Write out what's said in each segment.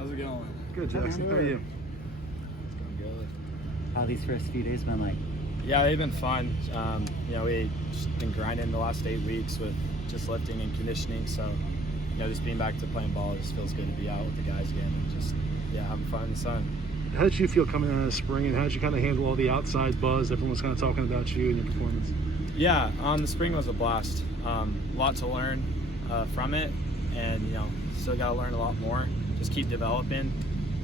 How's it going? Good, Jackson. How are you? It's going good. How these first few days been like? Yeah, they've been fun. We just been grinding the last 8 weeks with just lifting and conditioning. So, just being back to playing ball just feels good to be out with the guys again and just, having fun in the sun. How did you feel coming out of spring, and how did you kind of handle all the outside buzz? Everyone's kind of talking about you and your performance. Yeah, the spring was a blast. A lot to learn from it, and still got to learn a lot more. Just keep developing.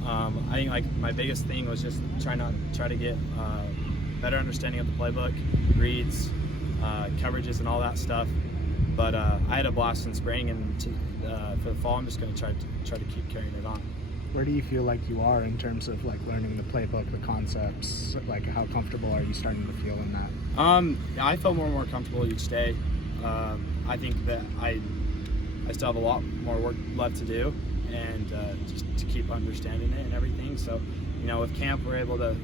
I think my biggest thing was just try to get better understanding of the playbook, reads, coverages, and all that stuff. But I had a blast in spring, and for the fall, I'm just going to try to keep carrying it on. Where do you feel like you are in terms of learning the playbook, the concepts? How comfortable are you starting to feel in that? I feel more and more comfortable each day. I think that I still have a lot more work left to do, and just to keep understanding it and everything. So, with camp, we're able to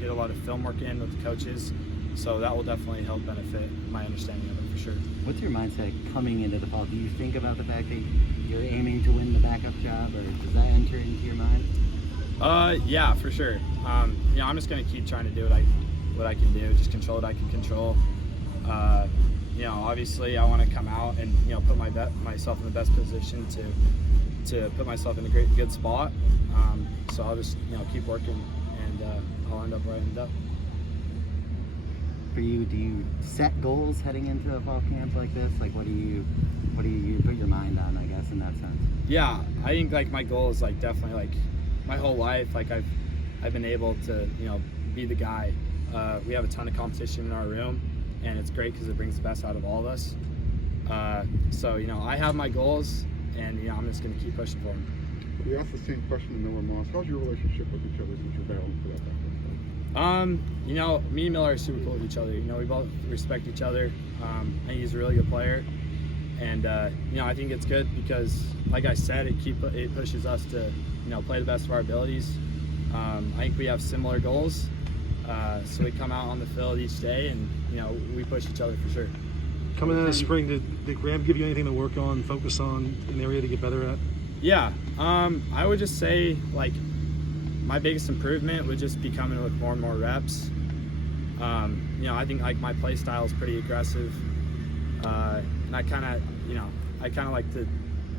get a lot of film work in with the coaches. So that will definitely help benefit my understanding of it for sure. What's your mindset coming into the fall? Do you think about the fact that you're aiming to win the backup job, or does that enter into your mind? Yeah, for sure. I'm just going to keep trying to do what I can do, just control what I can control. Obviously I want to come out and put myself in the best position to put myself in a good spot. So I'll just keep working, and I'll end up where I end up. For you, do you set goals heading into a fall camp like this? What do you put your mind on, I guess, in that sense? Yeah, I think my goal is definitely my whole life. I've been able to be the guy. We have a ton of competition in our room, and it's great because it brings the best out of all of us. So I have my goals, and I'm just going to keep pushing for them. We asked the same question to Miller Moss. How's your relationship with each other since you're battling for that background? Me and Miller are super cool with each other. We both respect each other. I think he's a really good player, and I think it's good because, like I said, it pushes us to play the best of our abilities. I think we have similar goals, so we come out on the field each day, and we push each other for sure. Coming out of spring, did Graham give you anything to work on, focus on, an area to get better at? Yeah, I would just say my biggest improvement would just be coming with more and more reps. I think my play style is pretty aggressive, and I kind of like to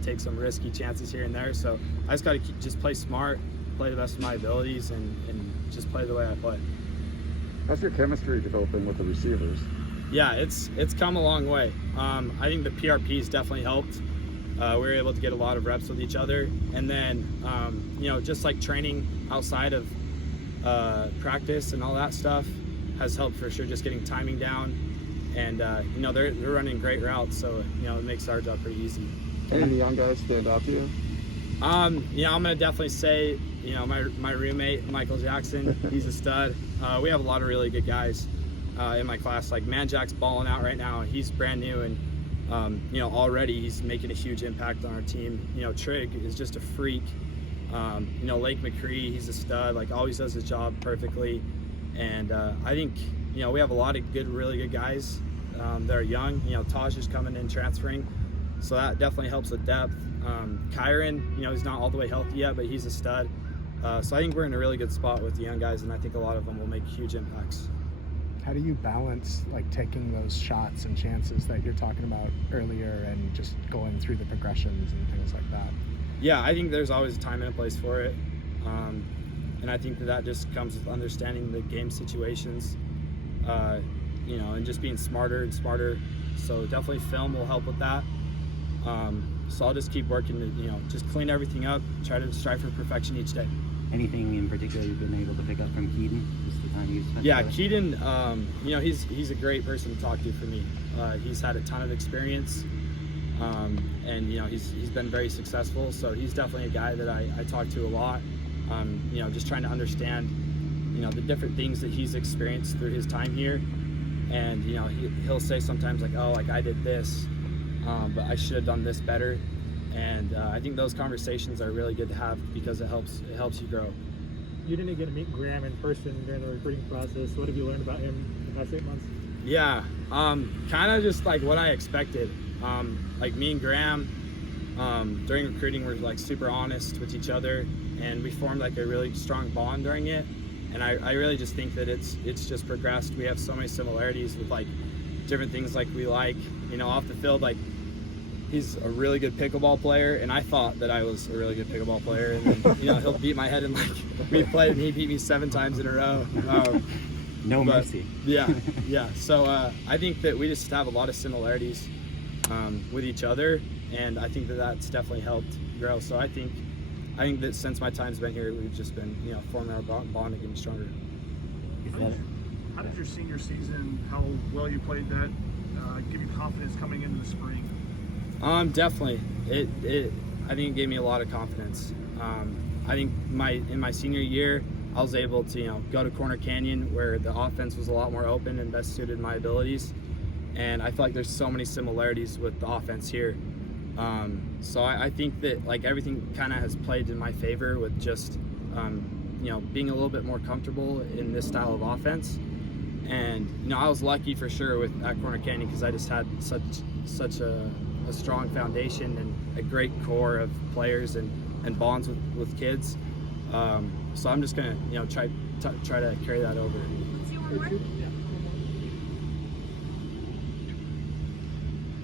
take some risky chances here and there. So I just got to just play smart, play the best of my abilities, and just play the way I play. How's your chemistry developing with the receivers? Yeah, it's come a long way. I think the PRPs definitely helped. We were able to get a lot of reps with each other, and then just training outside of practice and all that stuff has helped for sure. Just getting timing down, and they're running great routes, so it makes our job pretty easy. Any of the young guys stand out to you? I'm gonna definitely say my roommate Michael Jackson. He's a stud. We have a lot of really good guys in my class. Jack's balling out right now. He's brand new, and already he's making a huge impact on our team. Trig is just a freak. Lake McCree, he's a stud. Always does his job perfectly. And I think we have a lot of really good guys that are young. Taj is coming in, transferring, so that definitely helps with depth. Kyron, he's not all the way healthy yet, but he's a stud. So I think we're in a really good spot with the young guys, and I think a lot of them will make huge impacts. How do you balance taking those shots and chances that you're talking about earlier and just going through the progressions and things like that? Yeah, I think there's always a time and a place for it. And I think that just comes with understanding the game situations, and just being smarter and smarter. So definitely film will help with that. So I'll just keep working to, just clean everything up, try to strive for perfection each day. Anything in particular you've been able to pick up from Keaton? Just the time you've spent together? Keaton, he's a great person to talk to for me. He's had a ton of experience, and he's been very successful. So he's definitely a guy that I talk to a lot. Just trying to understand, the different things that he's experienced through his time here, and he'll say sometimes I did this, but I should have done this better. And I think those conversations are really good to have because it helps you grow. You didn't get to meet Graham in person during the recruiting process. What have you learned about him in the past 8 months? Yeah, kind of just what I expected. Me and Graham, During recruiting, we're like super honest with each other, and we formed like a really strong bond during it. And I really just think that it's just progressed. We have so many similarities with like different things like we like, you know, off the field. Like he's a really good pickleball player, and I thought that I was a really good pickleball player. And then, you know, he'll beat my head in like we played, and he beat me 7 times in a row. No But, mercy. yeah. So I think that we just have a lot of similarities with each other, and I think that that's definitely helped grow. So I think that since my time's been here, we've just been, you know, forming our bond and getting stronger. Is that it? How did your senior season, how well you played that, give you confidence coming into the spring? Definitely. I think it gave me a lot of confidence. I think in my senior year, I was able to, you know, go to Corner Canyon where the offense was a lot more open and best suited my abilities. And I feel like there's so many similarities with the offense here. So I think that like everything kind of has played in my favor with just, you know, being a little bit more comfortable in this style of offense. And, you know, I was lucky for sure at Corner Canyon because I just had such a strong foundation and a great core of players and bonds with kids. So I'm just gonna, you know, try to carry that over.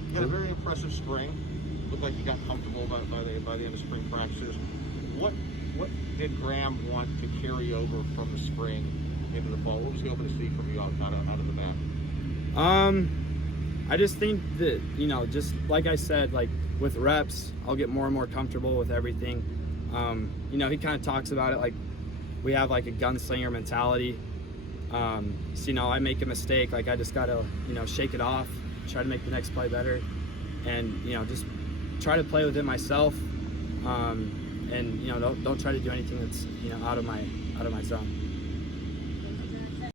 You had a very impressive spring. Looked like you got comfortable by the end of spring practices. What did Graham want to carry over from the spring into the fall? What was he hoping to see from you out of the bat? I just think that, you know, just like I said, like with reps, I'll get more and more comfortable with everything. You know, he kind of talks about it like we have like a gunslinger mentality. So, you know, I make a mistake, like I just gotta, you know, shake it off, try to make the next play better, and, you know, just try to play with it myself. And, you know, don't try to do anything that's, you know, out of my zone.